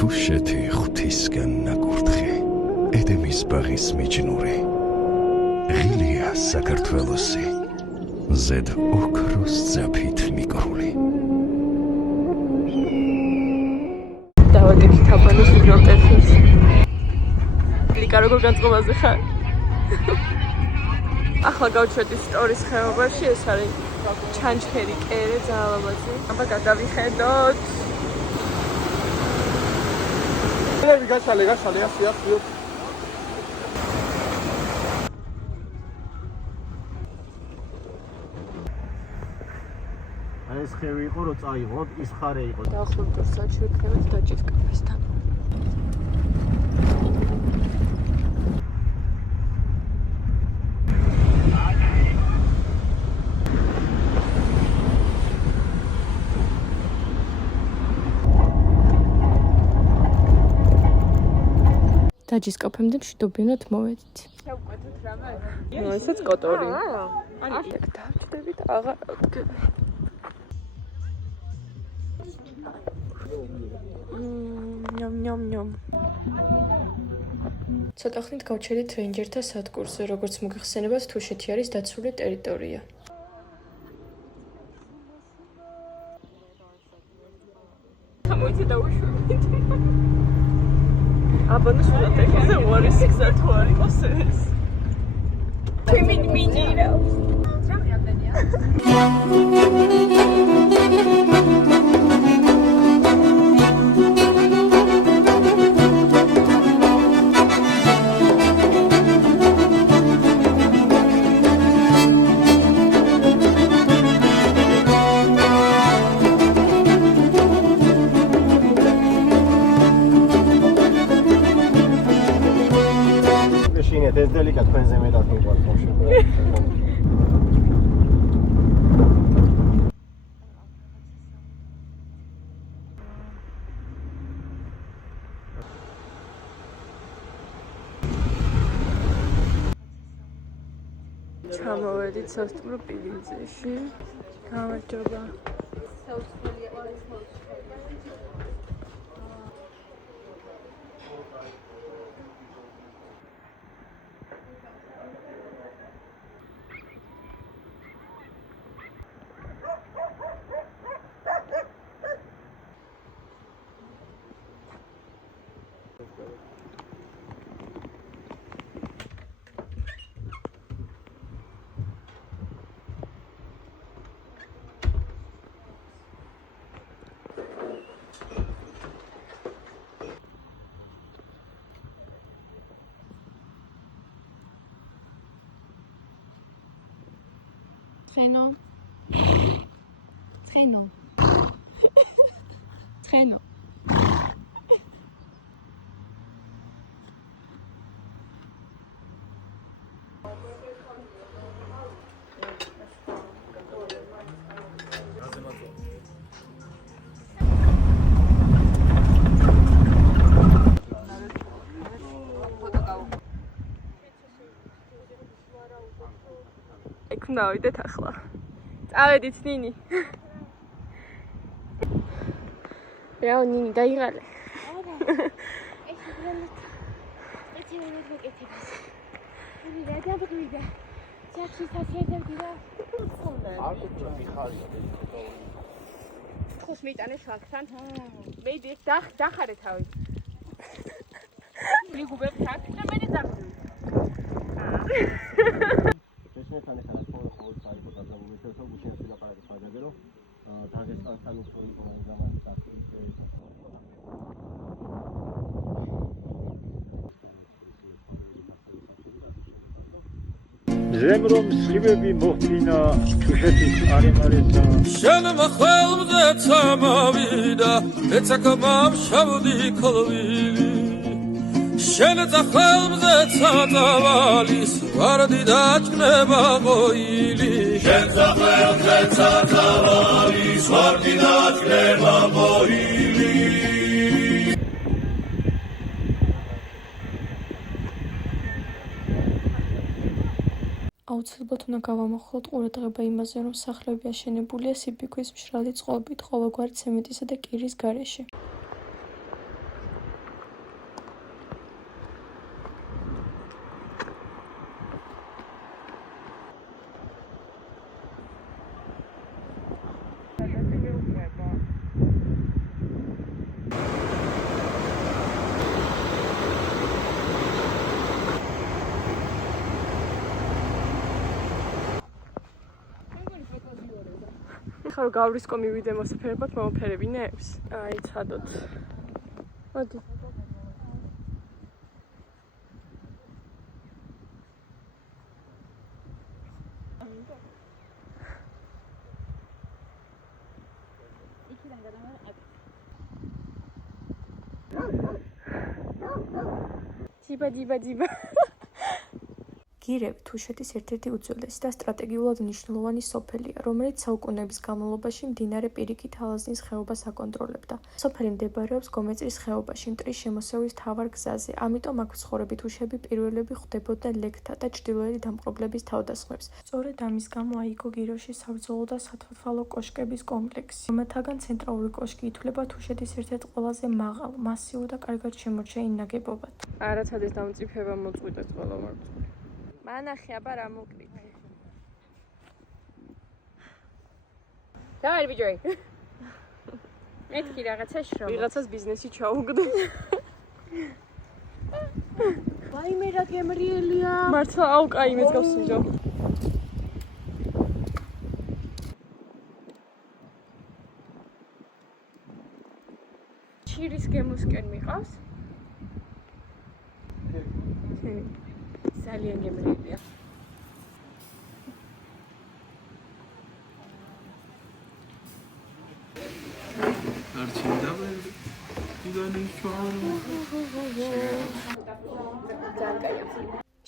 თუშეთი ღვთისგან ნაკურთხი, ედემის ბაღის მიჯნური, ღილია საქართველოსი, ზედ ოქროს ძაფით მიკრული. დავაკეთე თაბანის ვიგროტეხის. ლიკა როგორ განწყობაზე ხარ? ახლა გავჩვენდი სტორის ხეობაში, ეს არის ჩანჩქერი კერე ძალაბაზი. აბა გადავიხედოთ. გაშალე, ასიო. ეს ხევი იყო, რომ წაიღოთ, ის ხარე იყო. დაახლოებით 2 საათში ვიქნებით დაჭის კაფესთან. დაჭის კაფემდე მშვიდობიანად მოვედით. შევკვეთოთ რამე? ესეც კოტორი. აქ დავჭდებით, აღარ ავდგები. ნям. ცოტა ხნით გავჩერდით რეინჯერთა სადგურზე, როგორც მოგეხსენებათ, თუშეთი არის დაცული ტერიტორია. მოიცი დავუშვებით. აბანო სულათექზე უარი სიგზა თუ არ იყოს ეს. მინირო. რამდენია? ეს დელიკატ თქვენზე მეტად მიყვარს ბავშვები. ჩამოვედით სასტუმრო პილინძეში. გამარჯობა. Traîneau. იქ ნავიდეთ ახლა. წავედით ნინი. რაო ნინი დაიღალე. არა. ეს უბრალოდ სპეციალურად მოკეთებას. ნინი რა დაბრუნდა. საჩი საჩედებდი რა. აქ მიხარია. ხოს მეიტანე შაქთან. მე დახარე თავი. მიგუბებ თაკ და მე დაბრუნდი. ესნეთან ახლა ყოველ საერთოდ გადავუმეცევ უშენს ვილაპარაკეთ მაგაზე, დაღესტანთან უფრო იყო ამ ზამანის საქმე. ზემრომ სხივები მოხდინა თუშეთის არემარეცა შენ მახველზე წამოვიდა ეცაკამ შავდი ქოლვილი შენ წახველზე წაწავალის ვარდი დაჭკნება ყოილი შენ წახველზე წაწავალის ვარდი დაჭკნება ყოილი აუცილებლად უნდა გავამახვილოთ ყურადღება იმაზე, რომ სახლები აშენებულია სიბიქვის მშრალი წყობით, ყოველგვარი ცემენტისა და კირის გარეშე. ეხლა რომ გავრისკო მივიდე მოსაფერებლად მომაფერებინებს? აი, ცხადოთ. მოდი. Диба. გირევი თუშეთის ერთ-ერთი უძველესი და სტრატეგიულად მნიშვნელოვანი სოფელია, რომელიც საუკუნეების განმავლობაში მდინარე პირიქით ალაზნის ხეობას აკონტროლებდა. სოფელი მდებარეობს გომეწრის ხეობაში, მტრის შემოსევის მთავარ გზაზე, ამიტომ აქ მცხოვრები თუშები პირველები ხვდებოდნენ ლეკთა და ჩრდილოეთი დამპყრობლების თავდასხმებს. სწორედ ამის გამო აიგო გირევში საბრძოლო და სათვალთვალო კოშკების კომპლექსი, რომელთაგან ცენტრალური კოშკი ითვლება თუშეთის ერთ-ერთ ყველაზე მაღალ, მასიურ და კარგად შემორჩენილ ნაგებობად. არაცადეს დამწიფება მოწყვიტეს ყველა მარწყვი. მანახე აბა რა მოკლით. დავარ ბიჭოი. მეთქი რაღაცა შრომ. ვიღაცას ბიზნესი ჩაუგდო. ვაიმე რა გემრიელია. მართლა აუ კაი მეც გავსინჯო. ჩირის გემოსკენ მიყავს? ძალიან გემრიელია.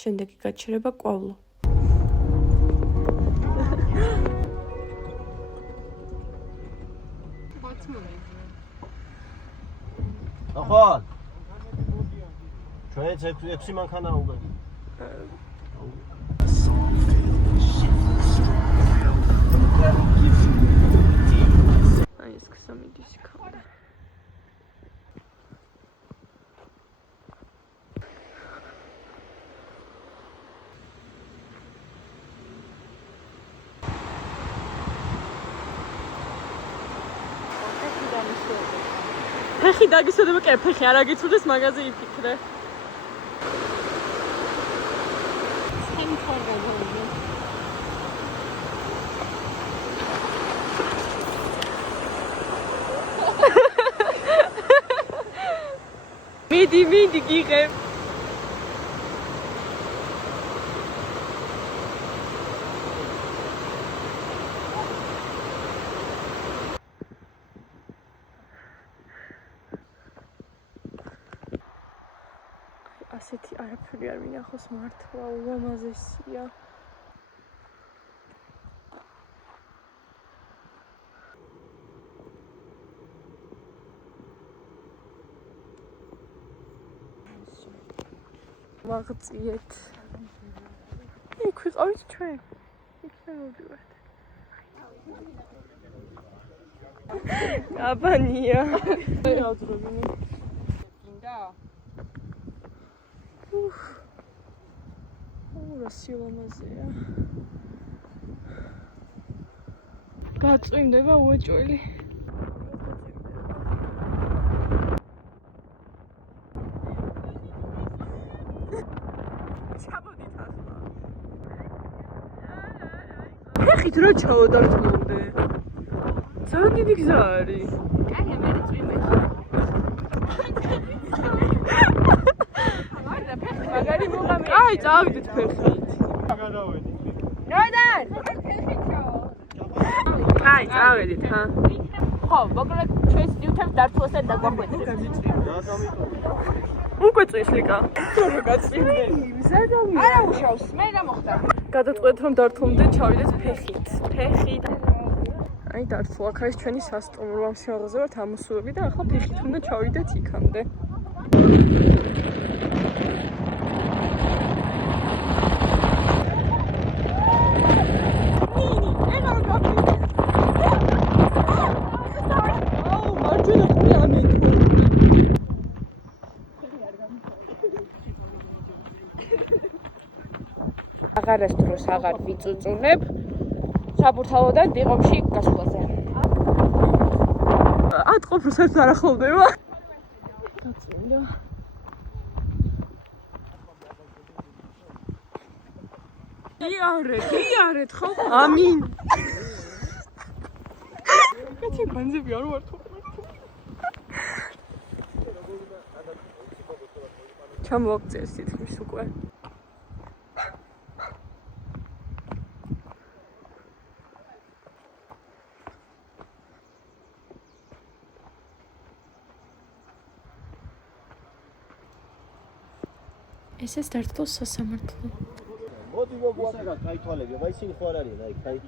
შემდეგი გაჩერება ყვავლო. ახალ ჩვენც 6 მანქანა უკვე აი ეს ქსამიდის კამერა. ფეხი დაგისვენება, კი, ფეხი არ აგიცუდეს, მაგაზე იფიქრე. მიდი გიღებ. ასეთი არაფერი არ მინახავს მართლა ულამაზესია. ვაღწიეთ. იქ ვიყავით ჩვენ. იქ მოვიდივართ. აბანია. აძრობინი. გინდა? რა სილამაზეა. გაწვიმდება უეჭველი. ჩამოდით ახლა. ფეხით რა ჩავადარწმუნდე? ძალიან დიდი გზა არის. კაია მე წვიმე. მაგარი მოგამე. აი, წავიდეთ ფეხით. ნოდარ! აი, წავედით, ჰა. ხო, მოკლედ ჩვენს ნიუტებს დართულასთან დაგვახვედრეთ. უკვე წვის ლიკა. რა გაწვიმდე? არა უშავს, მე რა მოხდა? გადაწყვეტ რომ დართულამდე ჩავიდეთ ფეხით. ფეხით. აი, დართულ აქ არის ჩვენი სასტუმრო. ამ სიმაღლეზე ვართ ამოსულები და ახლა ფეხით უნდა ჩავიდეთ იქამდე. აღარასდროს აღარ ვიწუწუნებ საბურთალოდან დიღომში გასვლაზე. ატყობს ერთ არ ახლოვდება. გაწმინდა. იარეთ, ხო? ამინ. მანძები არ ვარ თუ. ჩამოვაქცეს თითქმის უკვე. ესეც დარტყოს სასამართლო. მოდი მოგვახერხოთ კაითვალები, მაგრამ ისინი ხო არ არიან, აი კაი.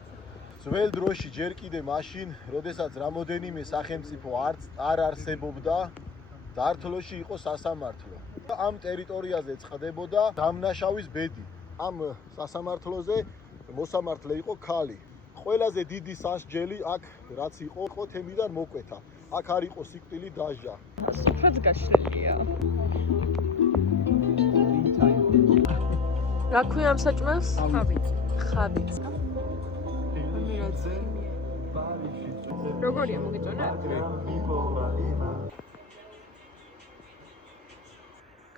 ძველ დროში ჯერ კიდე მაშინ, როდესაც რამოდენიმე სახელმწიფო არ არსებობდა, დართლოში იყო სასამართლო. ამ ტერიტორიაზე წყდებოდა დამნაშავის ბედი. ამ სასამართლოზე მოსამართლე იყო ქალი. ყველაზე დიდი სასჯელი აქ რაც იყო თემიდან მოკვეთა. აქ არ იყო სიკვდილი დაჟა. სუფრად გაშლილია. რა ქვია ამ საჭმელს? ხაბიც. ხაბიც. როგორია მოგიწონა?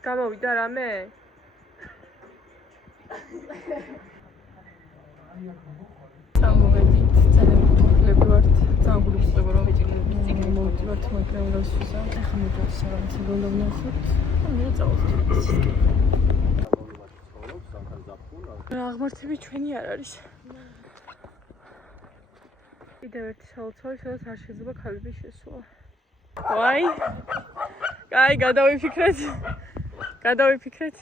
გამოვიდა რამე? წამოვედით, ძალიან ვართ, ძალიან გულისხმობა რომ ვიჭირდებით წიგნი მოვიდივართ მაგრამ როსვისა. ახლა მოდით რაღაც გონდა ვნახოთ. მე წავედით. რა აღმართები ჩვენი არ არის. კიდევ ერთი საოცარი, სადაც არ შეიძლება ქალების შესვლა. ვაი! კაი, გადავიფიქრეთ. გადავიფიქრეთ.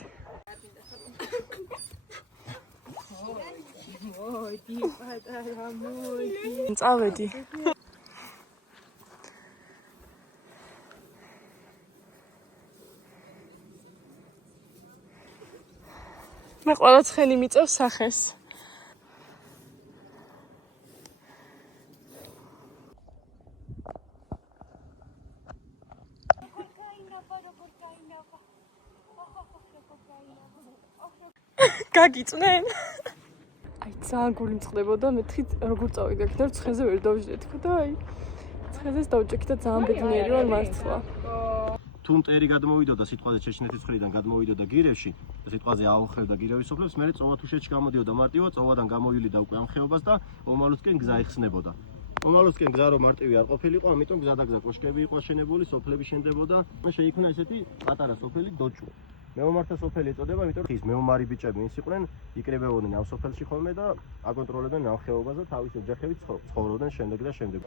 მოდი, პატარა, მოდი. წავედი. მე ყველა ცხენი მიწევს სახეს. გაგიწნენ? აი ძალიან გული მწყდებოდა, მეთქით როგორ წავიდა აქ და ცხენზე ვერ დავждეთ ხო და აი ცხენზეც დავჭექი და ძალიან ბედნიერი ვარ მართლა. თუ მტერი გადმოვიდოდა სიტყვაზე ჩეჩნეთის მხრიდან გადმოვიდოდა გირევში, სიტყვაზე აუხრევდა გირევის სოფლებს, მერე წოვა-თუშეთში გამოდიოდა მარტივად, წოვადან გამოივლიდა უკვე ამ ხეობას და ომალოსკენ გზა იხსნებოდა. ომალოსკენ გზა რომ მარტივი არ ყოფილიყო, ამიტომ გზადაგზა კოშკები იყო აშენებული, სოფლები შენდებოდა. შეიქმნა ესეთი პატარა სოფელი დოჭუ. მეომართა სოფელი ეწოდება, იმიტომ რომ მეომარი ბიჭები ის იყვნენ, იკრებებოდნენ ამ სოფელში ხოლმე და აკონტროლებდნენ ამ ხეობას და თავისი ოჯახებით ცხოვრობდნენ შემდეგ და შემდეგ.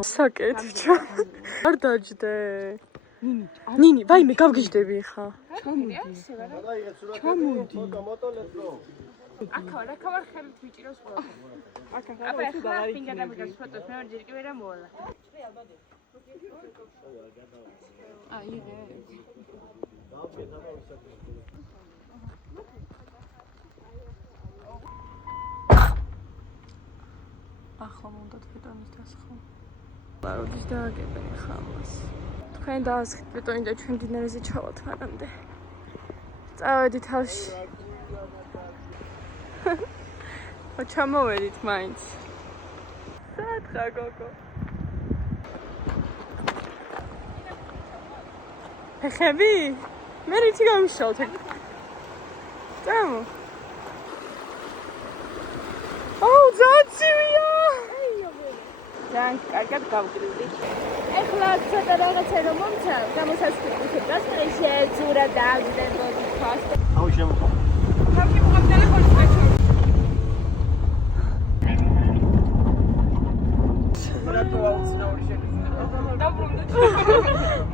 საკეთე. არ დაждე. ნინი, ვაიმე, გავგიჟდები ხა. ჩამოდი. აქა ვარ ხელით ვიჭიროს ყველა. აბა ახლა ფინგადა მიგას ფოტოს მე ჯერ კი ვერა მოვალა. აი იდე. ახლა მომდათ ბეტონის დასხმა. როდის დააგებენ ხა ამას. თქვენ დაასხით ბეტონი და ჩვენ დინარეზე ჩავალთ მანამდე. წავედით თავში. ხო ჩამოვედით მაინც. სათხა გოგო. ფეხები? მე რითი გამიშალთ? წამო. აუ ძაცივია. ძალიან კარგად გავგრილი. ეხლა ცოტა რაღაცა რომ მომცა, გამოსასწრებით გასწრე შეეძურა და აგდებოდი ფას. აუ შემოხო. თავი მოგამ ტელეფონს გაჩვენ. რატო აუცნაური შეგიძლია? დაბრუნდა.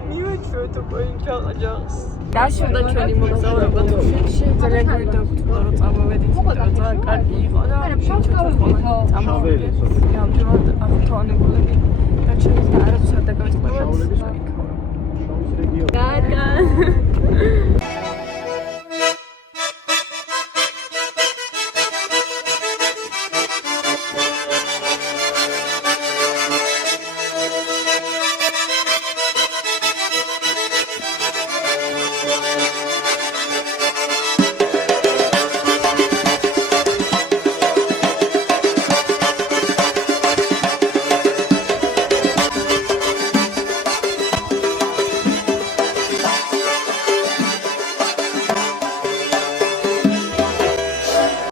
მივეჩვევ თუ კოინჯალაჯას. დაშურდა ჩვენი მოგზაურობა თუშეთში. ძალიან გვიდაგულა რომ წამოვედით, ძალიან კარგი იყო და შავკავებითო. წამოვედით. გამჭიროთ ავტონებულები.